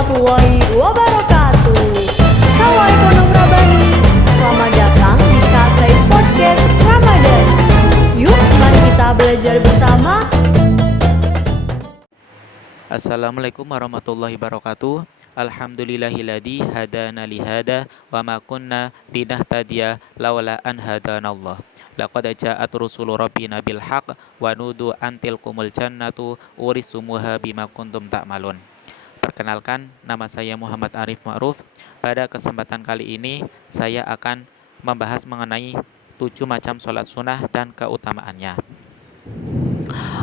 warahmatullahi wabarakatuh. Halo ekonom Rabani, selamat datang di Kasai Podcast Ramadan. Yuk mari kita belajar bersama. Assalamualaikum warahmatullahi wabarakatuh. Alhamdulillahilladzi hadana lihada wa ma kunna linahtadiya laula an hadanallah. Laqad ja'at rusulu rabbina bil haqq wa nudu antil kumul jannatu urisumuha bima kuntum ta'malun. Perkenalkan, nama saya Muhammad Arif Ma'ruf. Pada kesempatan kali ini saya akan membahas mengenai 7 macam sholat sunnah dan keutamaannya.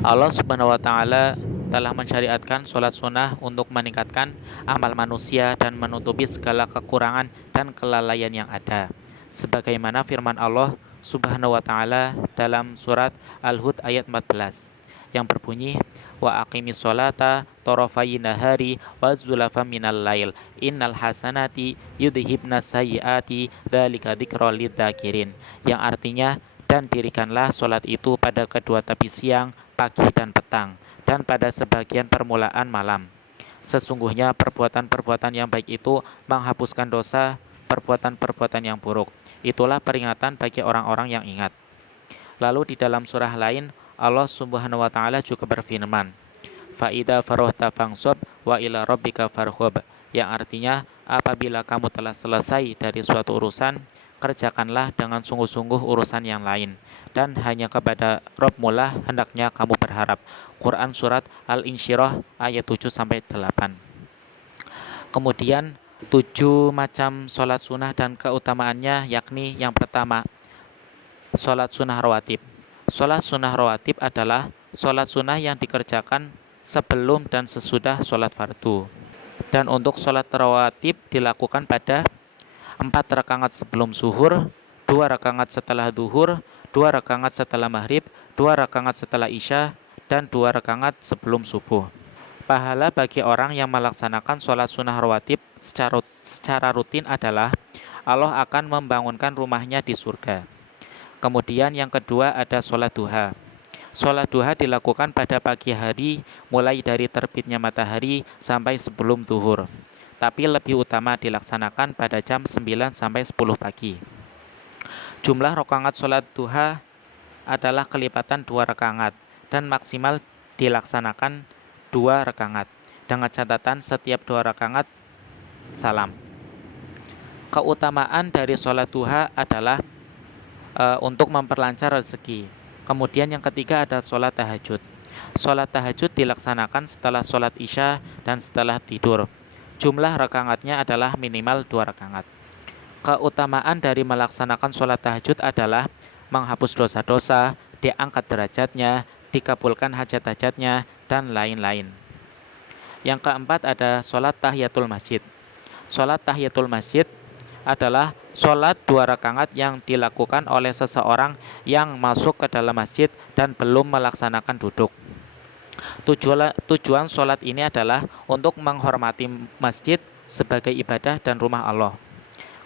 Allah Subhanahu wa taala telah mensyariatkan sholat sunnah untuk meningkatkan amal manusia dan menutupi segala kekurangan dan kelalaian yang ada. Sebagaimana firman Allah Subhanahu wa taala dalam surat Al-Hud ayat 14 yang berbunyi, wa aqimis sholata tarafayin nahari wa zulafan minal lail innal hasanati yudhibnas sayyiati dzalika dzikra lidzakirin, yang artinya, dan dirikanlah sholat itu pada kedua tepi siang, pagi dan petang, dan pada sebagian permulaan malam. Sesungguhnya perbuatan-perbuatan yang baik itu menghapuskan dosa perbuatan-perbuatan yang buruk. Itulah peringatan bagi orang-orang yang ingat. Lalu di dalam surah lain, Allah Subhanahu wa taala juga berfirman, fa idza farahta fansab wa ila rabbika farghab, yang artinya, apabila kamu telah selesai dari suatu urusan, kerjakanlah dengan sungguh-sungguh urusan yang lain, dan hanya kepada Rabb-Mu lah hendaknya kamu berharap. Quran surat Al-Insyirah ayat 7-8. Kemudian 7 macam sholat sunnah dan keutamaannya, yakni yang pertama, sholat sunnah rawatib. Sholat sunnah rawatib adalah sholat sunnah yang dikerjakan sebelum dan sesudah sholat fardu. Dan untuk sholat rawatib dilakukan pada 4 rakaat sebelum zuhur, 2 rakaat setelah duhur, 2 rakaat setelah maghrib, 2 rakaat setelah isya, dan 2 rakaat sebelum subuh. Pahala bagi orang yang melaksanakan sholat sunnah rawatib secara rutin adalah Allah akan membangunkan rumahnya di surga. Kemudian yang kedua ada sholat duha. Sholat duha dilakukan pada pagi hari mulai dari terbitnya matahari sampai sebelum duhur, tapi lebih utama dilaksanakan pada jam 9 sampai 10 pagi. Jumlah rakaat sholat duha adalah kelipatan 2 rakaat dan maksimal dilaksanakan 2 rakaat, dengan catatan setiap 2 rakaat salam. Keutamaan dari sholat duha adalah untuk memperlancar rezeki. Kemudian yang ketiga ada sholat tahajud. Sholat tahajud dilaksanakan setelah sholat isya dan setelah tidur. Jumlah rakaatnya adalah minimal 2 rakaat. Keutamaan dari melaksanakan sholat tahajud adalah menghapus dosa-dosa, diangkat derajatnya, dikabulkan hajat-hajatnya, dan lain-lain. Yang keempat ada sholat tahiyatul masjid. Sholat tahiyatul masjid adalah sholat 2 rakaat yang dilakukan oleh seseorang yang masuk ke dalam masjid dan belum melaksanakan duduk. Tujuan sholat ini adalah untuk menghormati masjid sebagai ibadah dan rumah Allah.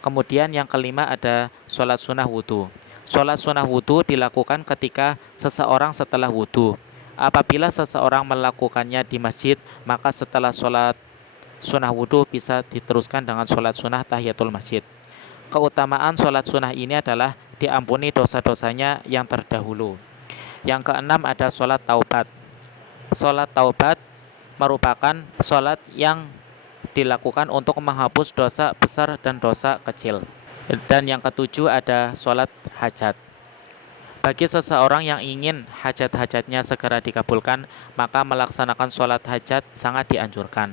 Kemudian yang kelima ada sholat sunnah wudhu. Sholat sunnah wudhu dilakukan ketika seseorang setelah wudhu. Apabila seseorang melakukannya di masjid, maka setelah sholat sunnah wudhu bisa diteruskan dengan sholat sunnah tahiyatul masjid. Keutamaan sholat sunnah ini adalah diampuni dosa-dosanya yang terdahulu. Yang keenam ada sholat taubat. Sholat taubat merupakan sholat yang dilakukan untuk menghapus dosa besar dan dosa kecil. Dan yang ketujuh ada sholat hajat. Bagi seseorang yang ingin hajat-hajatnya segera dikabulkan, maka melaksanakan sholat hajat sangat dianjurkan.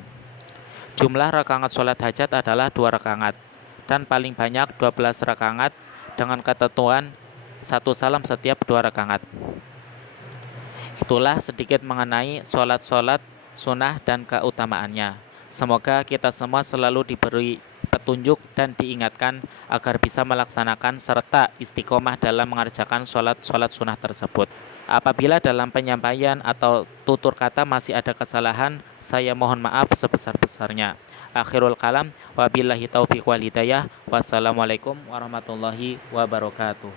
Jumlah rakaat sholat hajat adalah 2 rakaat dan paling banyak 12 rakaat dengan ketentuan 1 salam setiap 2 rakaat. Itulah sedikit mengenai sholat-sholat sunnah dan keutamaannya. Semoga kita semua selalu diberi petunjuk dan diingatkan agar bisa melaksanakan serta istiqomah dalam mengerjakan sholat-sholat sunnah tersebut. Apabila dalam penyampaian atau tutur kata masih ada kesalahan, saya mohon maaf sebesar-besarnya. Akhirul kalam, wabillahi taufiq wal hidayah. Wassalamualaikum warahmatullahi wabarakatuh.